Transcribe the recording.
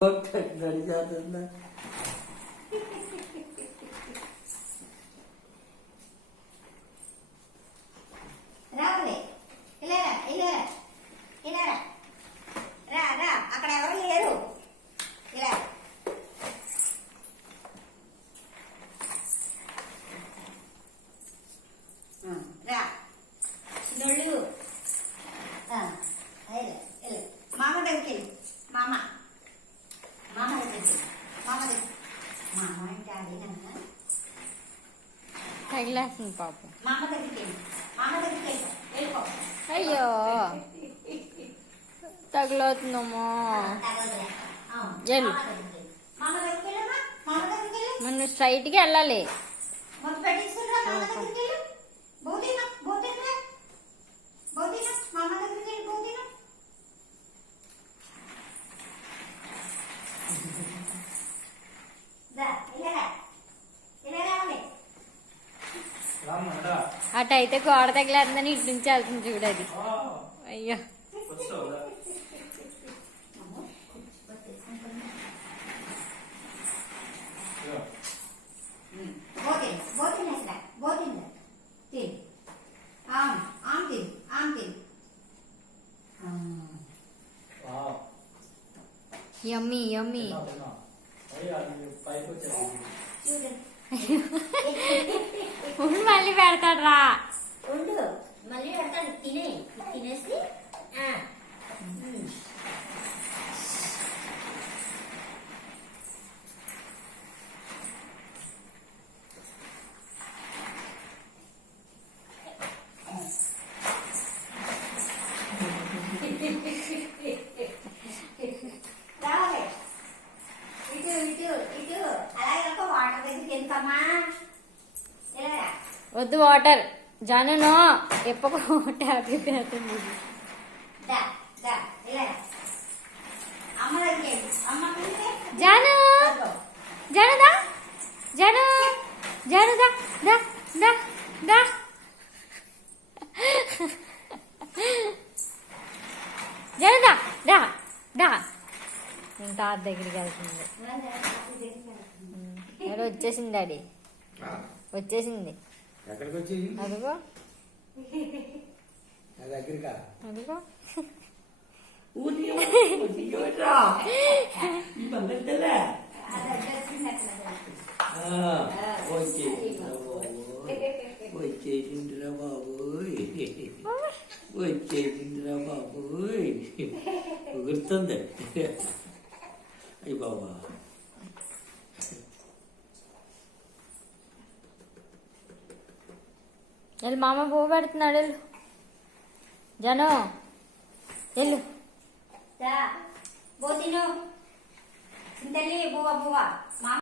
Ready చేస్తుందా? రావులే ఇలారా ఇలారా ఇలారా రా రా అక్కడ ఎవరు లేరు ఇలా రా చిన్నోళ్ళు మామ దగ్గరికి వెళ్ళి మామ మామ దగ్గరికి మామ దగ్గర మామ అంటే అడిగినా తగిలేస్తుంది పాపం. మామ దగ్గరికి వెళ్ళి మామ దగ్గరికి వెళ్ళిపో వెళ్ళిపో అయ్యో తగులుతుందమ్మో. వెళ్ళు, మామ దగ్గరికి వెళ్ళమ్మా మామ దగ్గరికి వెళ్ళి మనం స్ట్రైట్కి వెళ్ళాలి. మొత్తం పెట్టించుకురా మామ దగ్గరికి వెళ్ళి బోధినా బోధినా బోధినా మామ దగ్గరికి వెళ్ళి బోధినా దా ఇలా ఇలా రావాలి అటు అయితే గోడ తగిలేస్తుందని ఇటు నుంచి వెళ్తుంది చూడు అది. అయ్యో బోధిన బోధిన ఇలా బోధిన తిన్ ఆమ్ తిన్ యమ్మీ యమ్మీ. చూడండి మళ్ళీ పెడతాడు రా. ఉండు మళ్ళీ పెడతాను తినేసి రావాలి ఇటు ఇటు ఇటు అలాగే వాటర్ దగ్గరికి వెళ్తామా ఇలా వద్దు వాటర్ జాను ఎప్పకు ట్యాప్ పెడుతుంది. దా దా ఇలా అమ్మ దగ్గరికి అమ్మ పిలిస్తే జాను జాను దా జాను జాను దా దా దా దా. జాను దా దా దా. ఇంకా దగ్గరికి వెళ్తుంది. ఎవరు వచ్చేసింది డాడీ, వచ్చేసింది. ఎక్కడికి వచ్చేది? అదిగో నా దగ్గరకా? అదిగో వచ్చేసిందిరా బాబోయ్, వచ్చేసిందిరా బాబోయ్. గుర్తుంది అయ్యి బాబా. వెళ్ళు, మామ పువ్వు పెడుతున్నాడు. వెళ్ళు జను, వెళ్ళు. దా బోతిను చింతల్లి బువ్వ బువ్వ